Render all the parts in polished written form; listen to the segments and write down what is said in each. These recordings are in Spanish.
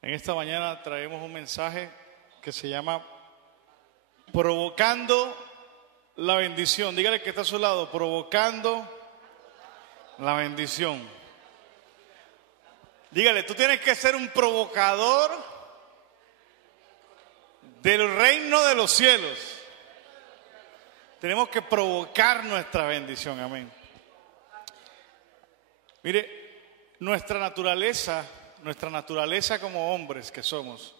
En esta mañana traemos un mensaje que se llama Provocando la bendición. Dígale que está a su lado, provocando la bendición. Dígale, tú tienes que ser un provocador del reino de los cielos. Tenemos que provocar nuestra bendición, amén. Mire, nuestra naturaleza como hombres que somos,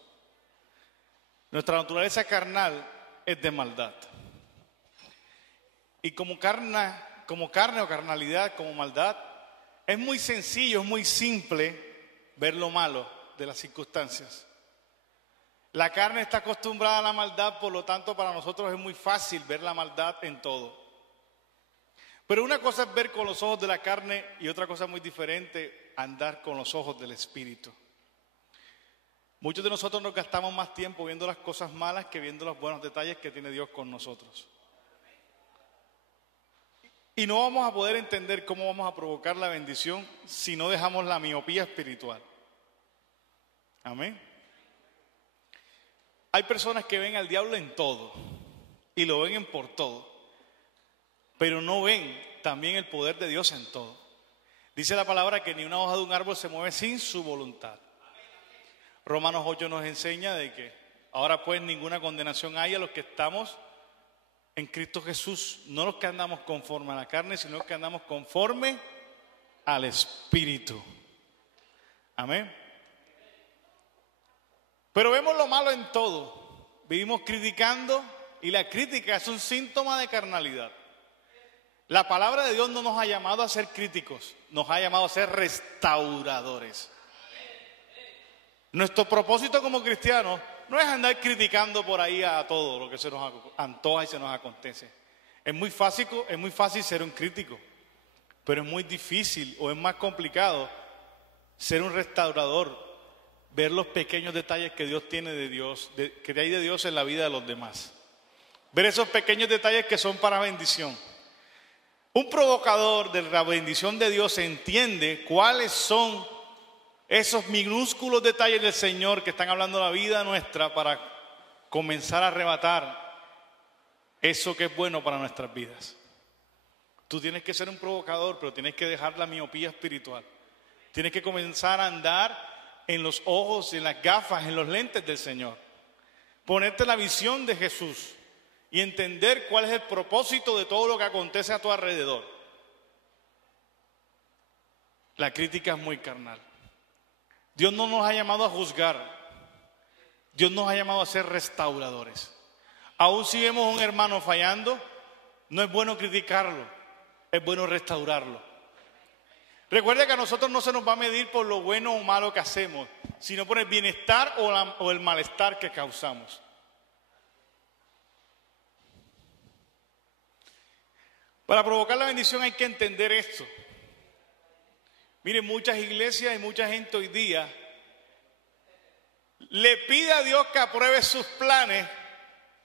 nuestra naturaleza carnal es de maldad. Y como carne o carnalidad, como maldad, es muy sencillo, es muy simple ver lo malo de las circunstancias. La carne está acostumbrada a la maldad, por lo tanto para nosotros es muy fácil ver la maldad en todo. Pero una cosa es ver con los ojos de la carne y otra cosa muy diferente, andar con los ojos del Espíritu. Muchos de nosotros nos gastamos más tiempo viendo las cosas malas que viendo los buenos detalles que tiene Dios con nosotros. Y no vamos a poder entender cómo vamos a provocar la bendición si no dejamos la miopía espiritual. Amén. Hay personas que ven al diablo en todo y lo ven por todo, pero no ven también el poder de Dios en todo. Dice la palabra que ni una hoja de un árbol se mueve sin su voluntad. Romanos 8 nos enseña de que ahora pues ninguna condenación hay a los que estamos en Cristo Jesús, no los que andamos conforme a la carne, sino los que andamos conforme al Espíritu. Amén. Pero vemos lo malo en todo. Vivimos criticando y la crítica es un síntoma de carnalidad. La palabra de Dios no nos ha llamado a ser críticos, nos ha llamado a ser restauradores. Nuestro propósito como cristianos no es andar criticando por ahí a todo lo que se nos antoja y se nos acontece. Es muy fácil ser un crítico, pero es muy difícil o es más complicado ser un restaurador. Ver los pequeños detalles que Dios tiene de Dios, que hay de Dios en la vida de los demás. Ver esos pequeños detalles que son para bendición. Un provocador de la bendición de Dios entiende cuáles son esos minúsculos detalles del Señor que están hablando de la vida nuestra para comenzar a arrebatar eso que es bueno para nuestras vidas. Tú tienes que ser un provocador, pero tienes que dejar la miopía espiritual. Tienes que comenzar a andar en los ojos, en las gafas, en los lentes del Señor. Ponerte la visión de Jesús y entender cuál es el propósito de todo lo que acontece a tu alrededor. La crítica es muy carnal. Dios no nos ha llamado a juzgar. Dios nos ha llamado a ser restauradores. Aún si vemos a un hermano fallando, no es bueno criticarlo, es bueno restaurarlo. Recuerda que a nosotros no se nos va a medir por lo bueno o malo que hacemos, sino por el bienestar o el malestar que causamos. Para provocar la bendición hay que entender esto. Miren, muchas iglesias y mucha gente hoy día le pide a Dios que apruebe sus planes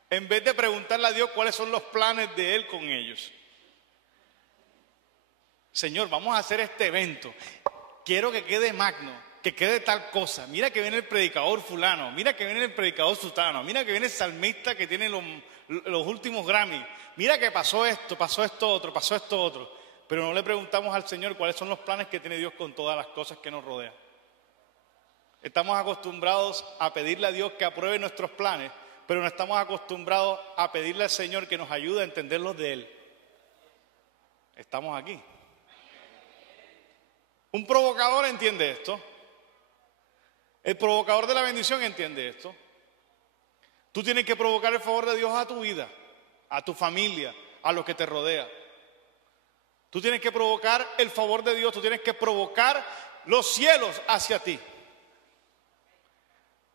en vez de preguntarle a Dios cuáles son los planes de Él con ellos. Señor, vamos a hacer este evento. Quiero que quede magno, que quede tal cosa. Mira que viene el predicador fulano, mira que viene el predicador sutano, mira que viene el salmista que tiene los últimos Grammy. Mira que pasó esto otro. Pero no le preguntamos al Señor cuáles son los planes que tiene Dios con todas las cosas que nos rodean. Estamos acostumbrados a pedirle a Dios que apruebe nuestros planes, pero no estamos acostumbrados a pedirle al Señor que nos ayude a entenderlos de Él. Estamos aquí. Un provocador entiende esto. El provocador de la bendición entiende esto. Tú tienes que provocar el favor de Dios a tu vida, a tu familia, a lo que te rodea. Tú tienes que provocar el favor de Dios, tú tienes que provocar los cielos hacia ti.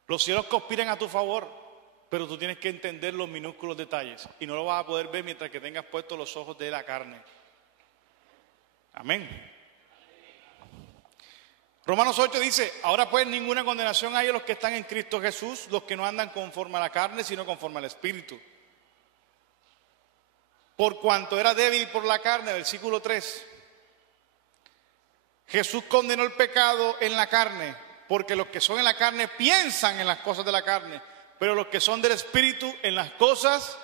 Los cielos conspiran a tu favor, pero tú tienes que entender los minúsculos detalles y no lo vas a poder ver mientras que tengas puestos los ojos de la carne. Amén. Romanos 8 dice, ahora pues ninguna condenación hay a los que están en Cristo Jesús, los que no andan conforme a la carne, sino conforme al Espíritu. Por cuanto era débil por la carne, versículo 3. Jesús condenó el pecado en la carne porque los que son en la carne piensan en las cosas de la carne, pero los que son del Espíritu en las cosas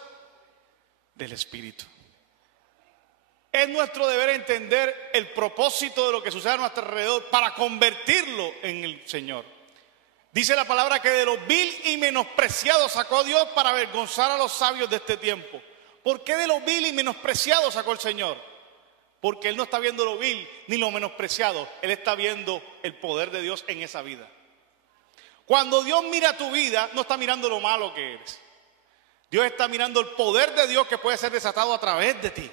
del Espíritu. Es nuestro deber entender el propósito de lo que sucede a nuestro alrededor para convertirlo en el Señor. Dice la palabra que de lo vil y menospreciado sacó Dios para avergonzar a los sabios de este tiempo. ¿Por qué de lo vil y menospreciado sacó el Señor? Porque Él no está viendo lo vil ni lo menospreciado. Él está viendo el poder de Dios en esa vida. Cuando Dios mira tu vida, no está mirando lo malo que eres. Dios está mirando el poder de Dios que puede ser desatado a través de ti.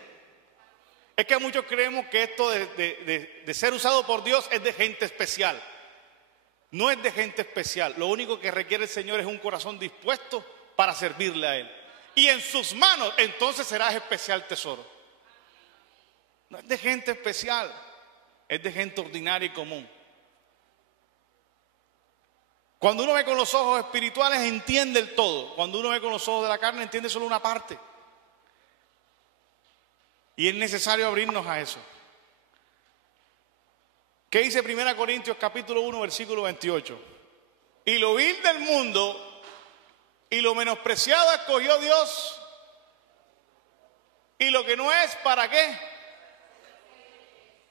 Es que muchos creemos que esto de ser usado por Dios es de gente especial. No es de gente especial. Lo único que requiere el Señor es un corazón dispuesto para servirle a Él. Y en sus manos entonces serás especial tesoro. No es de gente especial, es de gente ordinaria y común. Cuando uno ve con los ojos espirituales entiende el todo. Cuando uno ve con los ojos de la carne entiende solo una parte. Y es necesario abrirnos a eso. ¿Qué dice 1 Corintios capítulo 1 versículo 28? Y lo vil del mundo y lo menospreciado escogió Dios, y lo que no es, ¿para qué?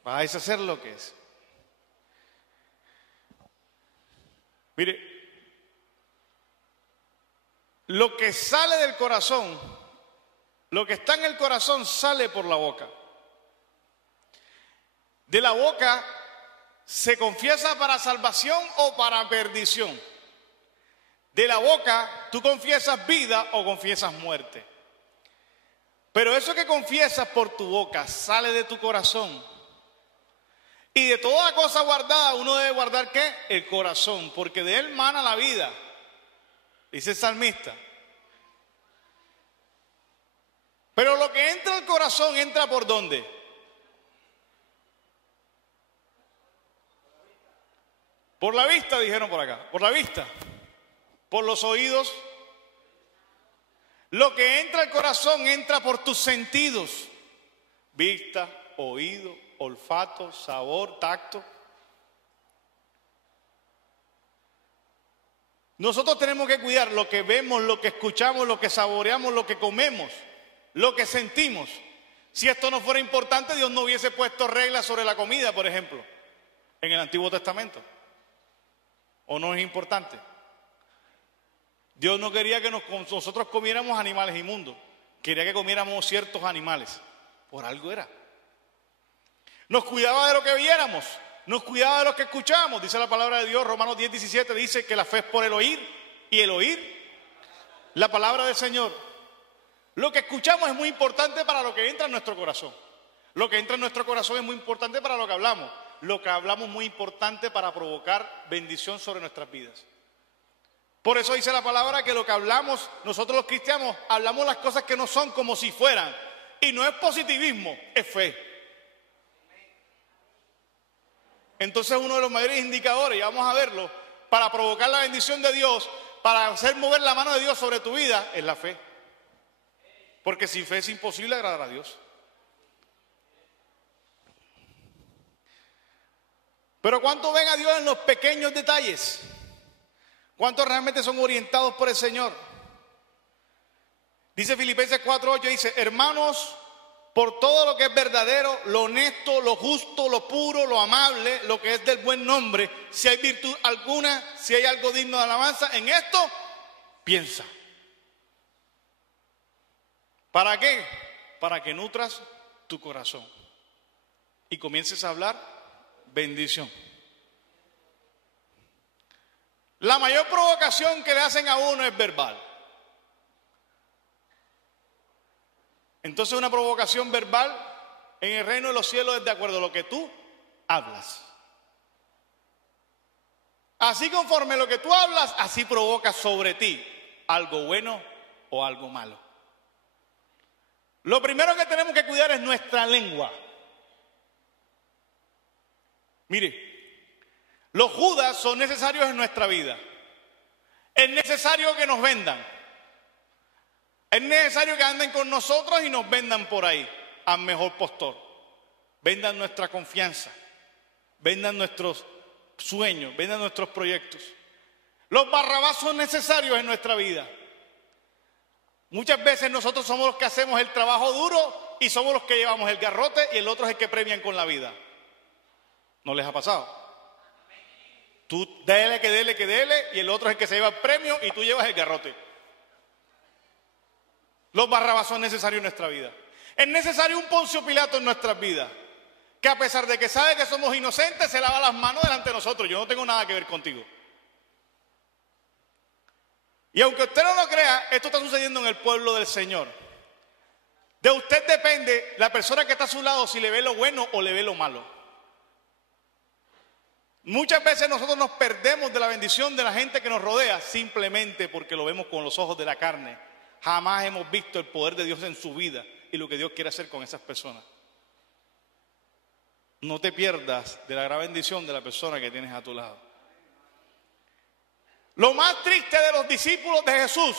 Para deshacer lo que es. Mire, lo que sale del corazón, lo que está en el corazón sale por la boca. De la boca se confiesa para salvación o para perdición. De la boca tú confiesas vida o confiesas muerte. Pero eso que confiesas por tu boca sale de tu corazón. Y de toda cosa guardada uno debe guardar ¿qué? El corazón, porque de él mana la vida. Dice el salmista. Pero lo que entra al corazón entra ¿por dónde? Por la vista, dijeron por acá. Por la vista. Por los oídos. Lo que entra al corazón entra por tus sentidos. Vista, oído, olfato, sabor, tacto. Nosotros tenemos que cuidar lo que vemos, lo que escuchamos, lo que saboreamos, lo que comemos, lo que sentimos. Si esto no fuera importante, Dios no hubiese puesto reglas sobre la comida, por ejemplo, en el Antiguo Testamento. ¿O no es importante? Dios no quería que nosotros comiéramos animales inmundos. Quería que comiéramos ciertos animales. Por algo era. Nos cuidaba de lo que viéramos. Nos cuidaba de lo que escuchábamos. Dice la palabra de Dios, Romanos 10:17, dice que la fe es por el oír. Y el oír, la palabra del Señor. Lo que escuchamos es muy importante para lo que entra en nuestro corazón. Lo que entra en nuestro corazón es muy importante para lo que hablamos. Lo que hablamos es muy importante para provocar bendición sobre nuestras vidas. Por eso dice la palabra que lo que hablamos, nosotros los cristianos, hablamos las cosas que no son como si fueran. Y no es positivismo, es fe. Entonces uno de los mayores indicadores, y vamos a verlo, para provocar la bendición de Dios, para hacer mover la mano de Dios sobre tu vida, es la fe. Porque sin fe es imposible agradar a Dios. Pero ¿cuánto ven a Dios en los pequeños detalles? ¿Cuántos realmente son orientados por el Señor? Dice Filipenses 4:8, dice, hermanos, por todo lo que es verdadero, lo honesto, lo justo, lo puro, lo amable, lo que es del buen nombre, si hay virtud alguna, si hay algo digno de alabanza, en esto piensa. ¿Para qué? Para que nutras tu corazón y comiences a hablar bendición. La mayor provocación que le hacen a uno es verbal. Entonces una provocación verbal en el reino de los cielos es de acuerdo a lo que tú hablas. Así conforme lo que tú hablas, así provoca sobre ti algo bueno o algo malo. Lo primero que tenemos que cuidar es nuestra lengua. Mire, los judas son necesarios en nuestra vida. Es necesario que nos vendan. Es necesario que anden con nosotros y nos vendan por ahí al mejor postor. Vendan nuestra confianza. Vendan nuestros sueños, venden nuestros proyectos. Los Barrabás son necesarios en nuestra vida. Muchas veces nosotros somos los que hacemos el trabajo duro y somos los que llevamos el garrote y el otro es el que premian con la vida. ¿No les ha pasado? Tú dele y el otro es el que se lleva el premio y tú llevas el garrote. Los Barrabás son necesarios en nuestra vida. Es necesario un Poncio Pilato en nuestras vidas, que a pesar de que sabe que somos inocentes, se lava las manos delante de nosotros. Yo no tengo nada que ver contigo. Y aunque usted no lo crea, esto está sucediendo en el pueblo del Señor. De usted depende la persona que está a su lado, si le ve lo bueno o le ve lo malo. Muchas veces nosotros nos perdemos de la bendición de la gente que nos rodea simplemente porque lo vemos con los ojos de la carne. Jamás hemos visto el poder de Dios en su vida y lo que Dios quiere hacer con esas personas. No te pierdas de la gran bendición de la persona que tienes a tu lado. Lo más triste de los discípulos de Jesús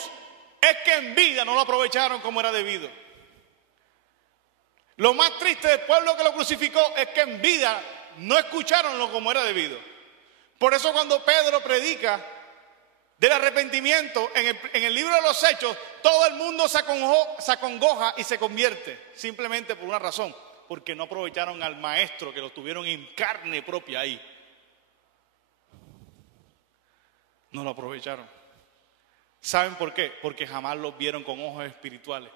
es que en vida no lo aprovecharon como era debido. Lo más triste del pueblo que lo crucificó es que en vida no escucharon lo como era debido. Por eso cuando Pedro predica del arrepentimiento en el libro de los Hechos, todo el mundo se acongoja y se convierte, simplemente por una razón, porque no aprovecharon al maestro que lo tuvieron en carne propia ahí. No lo aprovecharon. ¿Saben por qué? Porque jamás los vieron con ojos espirituales.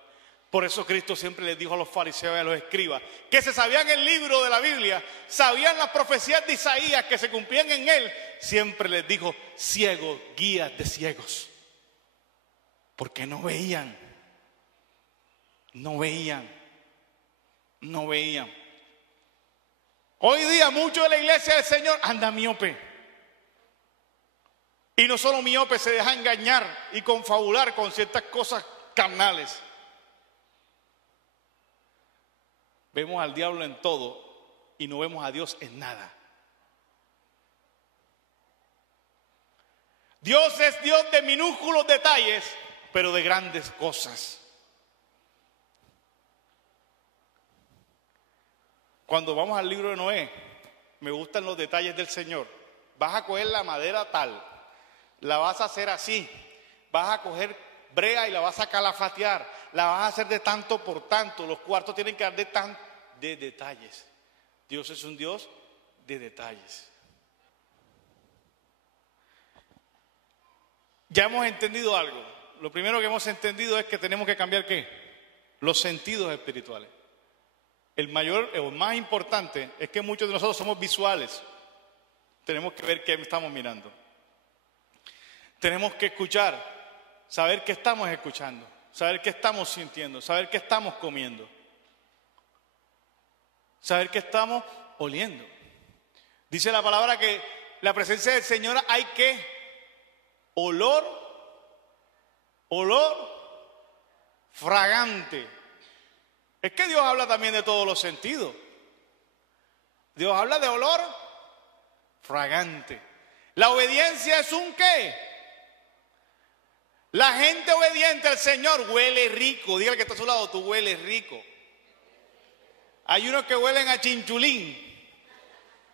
Por eso Cristo siempre les dijo a los fariseos y a los escribas que se sabían el libro de la Biblia, sabían las profecías de Isaías que se cumplían en él. Siempre les dijo, ciegos, guías de ciegos. Porque no veían. No veían. No veían. Hoy día muchos de la iglesia del Señor andan miope. Y no solo miope, se deja engañar y confabular con ciertas cosas carnales. Vemos al diablo en todo y no vemos a Dios en nada. Dios es Dios de minúsculos detalles, pero de grandes cosas. Cuando vamos al libro de Noé, me gustan los detalles del Señor. Vas a coger la madera tal, la vas a hacer así, vas a coger brea y la vas a calafatear, la vas a hacer de tanto por tanto, los cuartos tienen que dar de detalles. Dios es un Dios de detalles. Ya hemos entendido algo. Lo primero que hemos entendido es que tenemos que cambiar ¿qué? Los sentidos espirituales. El más importante es que muchos de nosotros somos visuales. Tenemos que ver qué estamos mirando. Tenemos que escuchar, saber qué estamos escuchando, saber qué estamos sintiendo, saber qué estamos comiendo, saber qué estamos oliendo. Dice la palabra que la presencia del Señor hay que olor fragante. Es que Dios habla también de todos los sentidos. Dios habla de olor fragante. La obediencia es un ¿qué? La gente obediente al Señor huele rico. Dígale que está a su lado, tú hueles rico. Hay unos que huelen a chinchulín,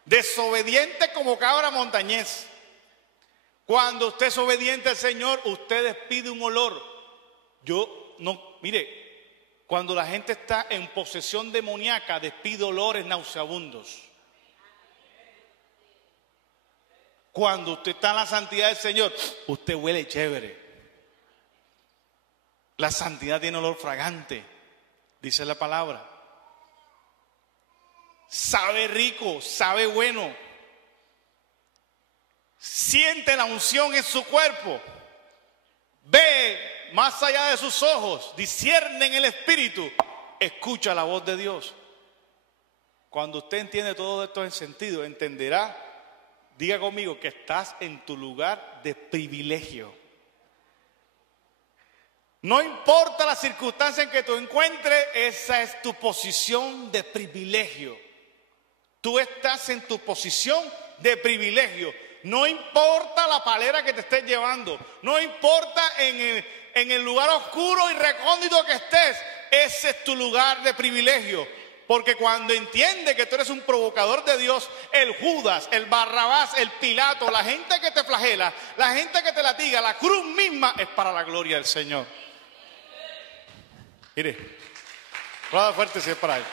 desobediente como cabra montañés. Cuando usted es obediente al Señor, usted despide un olor. Mire, cuando la gente está en posesión demoníaca, despide olores nauseabundos. Cuando usted está en la santidad del Señor, usted huele chévere. La santidad tiene olor fragante, dice la palabra. Sabe rico, sabe bueno. Siente la unción en su cuerpo. Ve más allá de sus ojos. Discierne en el espíritu. Escucha la voz de Dios. Cuando usted entiende todo esto en sentido, entenderá, diga conmigo, que estás en tu lugar de privilegio. No importa la circunstancia en que tú encuentres, esa es tu posición de privilegio. Tú estás en tu posición de privilegio. No importa la palera que te estés llevando. No importa en el lugar oscuro y recóndito que estés. Ese es tu lugar de privilegio. Porque cuando entiende que tú eres un provocador de Dios, el Judas, el Barrabás, el Pilato, la gente que te flagela, la gente que te latiga, la cruz misma es para la gloria del Señor. Mire, rueda fuerte si es para él.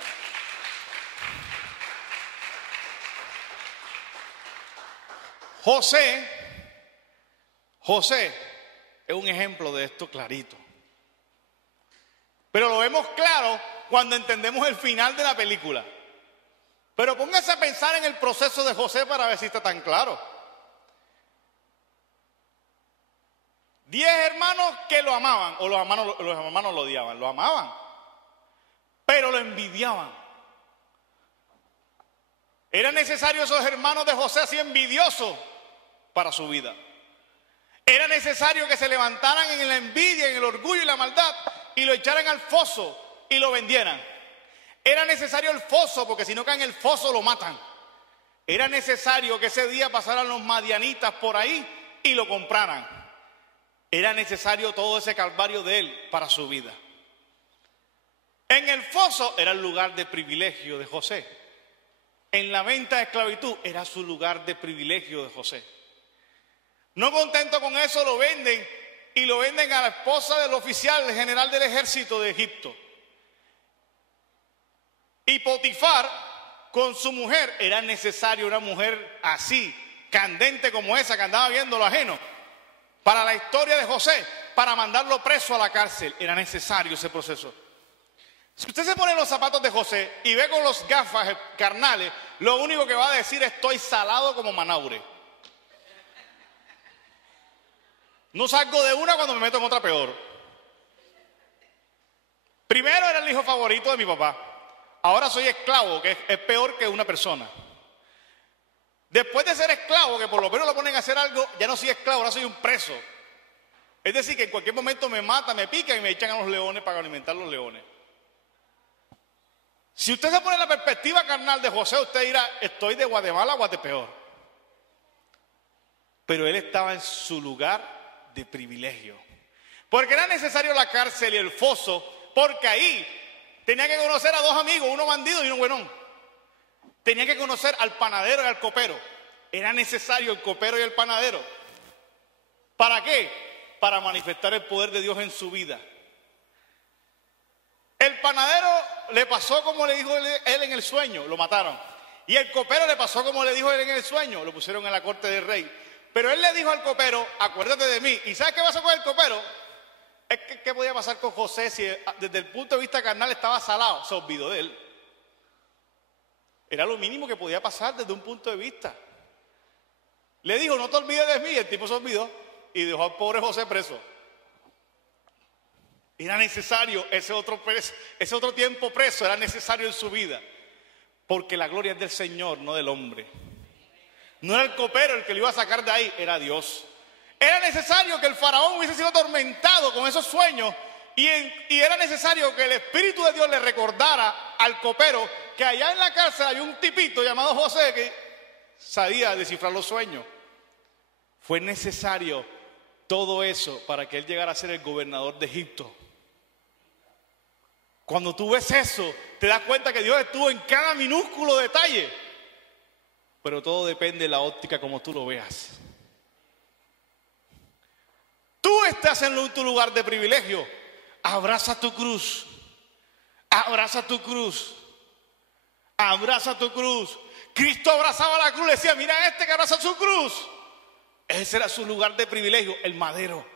José es un ejemplo de esto clarito. Pero lo vemos claro cuando entendemos el final de la película. Pero póngase a pensar en el proceso de José para ver si está tan claro. 10 hermanos que lo amaban, o los hermanos lo odiaban, lo amaban, pero lo envidiaban. Era necesario esos hermanos de José así envidiosos para su vida. Era necesario que se levantaran en la envidia, en el orgullo y la maldad y lo echaran al foso y lo vendieran. Era necesario el foso, porque si no cae en el foso lo matan. Era necesario que ese día pasaran los madianitas por ahí y lo compraran. Era necesario todo ese calvario de él para su vida. En el foso era el lugar de privilegio de José. En la venta de esclavitud era su lugar de privilegio de José. No contento con eso, lo venden y lo venden a la esposa del oficial, el general del ejército de Egipto. Y Potifar, con su mujer, era necesario una mujer así, candente como esa, que andaba viendo lo ajeno, para la historia de José, para mandarlo preso a la cárcel. Era necesario ese proceso. Si usted se pone en los zapatos de José y ve con los gafas carnales, lo único que va a decir es: estoy salado como Manaure. No salgo de una cuando me meto en otra peor. Primero era el hijo favorito de mi papá. Ahora soy esclavo, que es peor que una persona. Después de ser esclavo, que por lo menos lo ponen a hacer algo, ya no soy esclavo, ahora soy un preso. Es decir, que en cualquier momento me matan, me pican y me echan a los leones para alimentar a los leones. Si usted se pone en la perspectiva carnal de José, usted dirá: estoy de Guatemala a Guatepeor. Pero él estaba en su lugar de privilegio. Porque era necesario la cárcel y el foso, porque ahí tenía que conocer a dos amigos, uno bandido y uno buenón. Tenía que conocer al panadero y al copero. Era necesario el copero y el panadero. ¿Para qué? Para manifestar el poder de Dios en su vida. El panadero le pasó como le dijo él en el sueño, lo mataron. Y el copero le pasó como le dijo él en el sueño, lo pusieron en la corte del rey. Pero él le dijo al copero: acuérdate de mí. ¿Y sabes qué pasó con el copero? Es que ¿qué podía pasar con José si desde el punto de vista carnal estaba salado? Se olvidó de él. Era lo mínimo que podía pasar desde un punto de vista. Le dijo: no te olvides de mí. Y el tipo se olvidó y dejó al pobre José preso. Era necesario ese otro tiempo preso, era necesario en su vida. Porque la gloria es del Señor, no del hombre. No era el copero el que lo iba a sacar de ahí, era Dios. Era necesario que el faraón hubiese sido atormentado con esos sueños y era necesario que el Espíritu de Dios le recordara al copero que allá en la cárcel había un tipito llamado José que sabía descifrar los sueños. Fue necesario todo eso para que él llegara a ser el gobernador de Egipto. Cuando tú ves eso, te das cuenta que Dios estuvo en cada minúsculo detalle. Pero todo depende de la óptica como tú lo veas. Tú estás en tu lugar de privilegio. Abraza tu cruz. Abraza tu cruz. Abraza tu cruz. Cristo abrazaba la cruz. Le decía: mira este que abraza su cruz. Ese era su lugar de privilegio, el madero.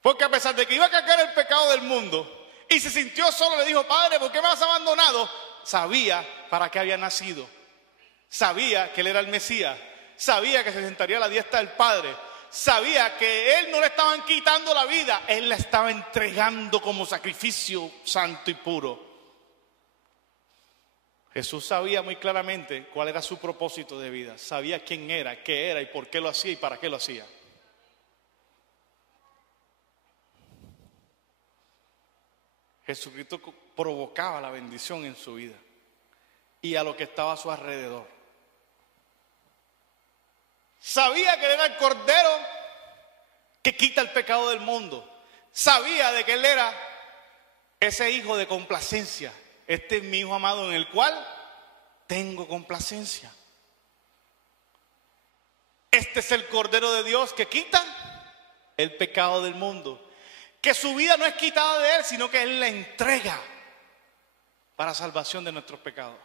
Porque a pesar de que iba a cargar el pecado del mundo y se sintió solo, le dijo: Padre, ¿por qué me has abandonado? Sabía para qué había nacido. Sabía que él era el Mesías. Sabía que se sentaría a la diestra del Padre. Sabía que él no le estaban quitando la vida, él la estaba entregando como sacrificio santo y puro. Jesús sabía muy claramente cuál era su propósito de vida. Sabía quién era, qué era y por qué lo hacía y para qué lo hacía. Jesucristo provocaba la bendición en su vida y a lo que estaba a su alrededor. Sabía que él era el Cordero que quita el pecado del mundo. Sabía de que él era ese hijo de complacencia Este es mi Hijo amado en el cual tengo complacencia. Este es el Cordero de Dios que quita el pecado del mundo. Que su vida no es quitada de Él, sino que Él la entrega para salvación de nuestros pecados.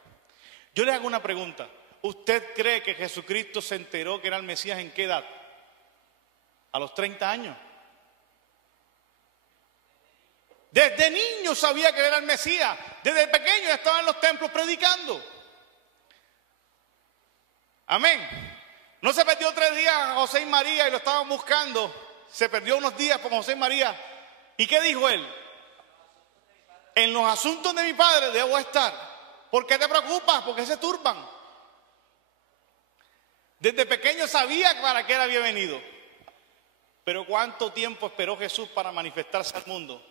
Yo le hago una pregunta. ¿Usted cree que Jesucristo se enteró que era el Mesías en qué edad? A los 30 años. Desde niño sabía que era el Mesías. Desde pequeño ya estaba en los templos predicando. Amén. No se perdió 3 días a José y María y lo estaban buscando. Se perdió unos días con José y María. ¿Y qué dijo él? En los asuntos de mi padre debo estar. ¿Por qué te preocupas? ¿Por qué se turban? Desde pequeño sabía para qué él había venido. Pero ¿cuánto tiempo esperó Jesús para manifestarse al mundo?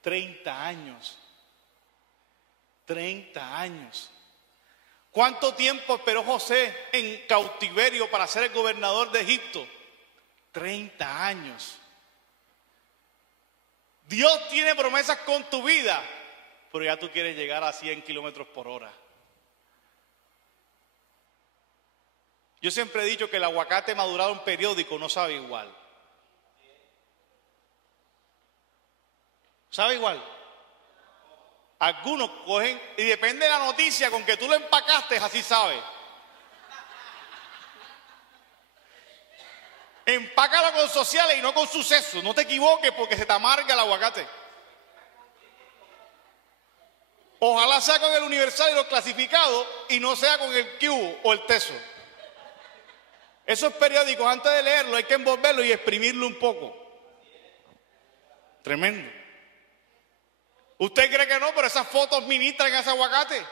30 años. 30 años. ¿Cuánto tiempo esperó José en cautiverio para ser el gobernador de Egipto? 30 años. Dios tiene promesas con tu vida, pero ya tú quieres llegar a 100 kilómetros por hora. Yo siempre he dicho que el aguacate madurado en periódico no sabe igual. ¿Sabe igual? Algunos cogen, y depende de la noticia, con que tú lo empacaste, así sabe. Empácalo con sociales y no con sucesos. No te equivoques porque se te amarga el aguacate. Ojalá sea con el Universal y los clasificados y no sea con el Cubo o el Teso. Esos periódicos, antes de leerlo, hay que envolverlo y exprimirlo un poco. Tremendo. ¿Usted cree que no? Pero esas fotos ministran ese aguacate.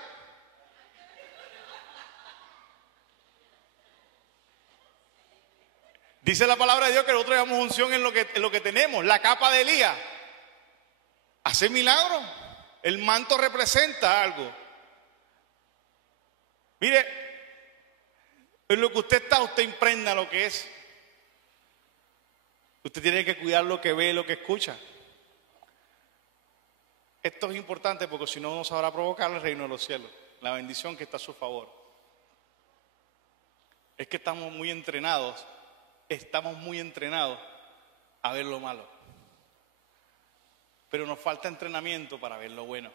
Dice la palabra de Dios que nosotros llevamos unción en lo que tenemos. La capa de Elías hace milagros. El manto representa algo. Mire, en lo que usted está, usted imprenda lo que es. Usted tiene que cuidar lo que ve y lo que escucha. Esto es importante porque si no, no sabrá provocar el reino de los cielos. La bendición que está a su favor. Es que estamos muy entrenados a ver lo malo. Pero nos falta entrenamiento para ver lo bueno.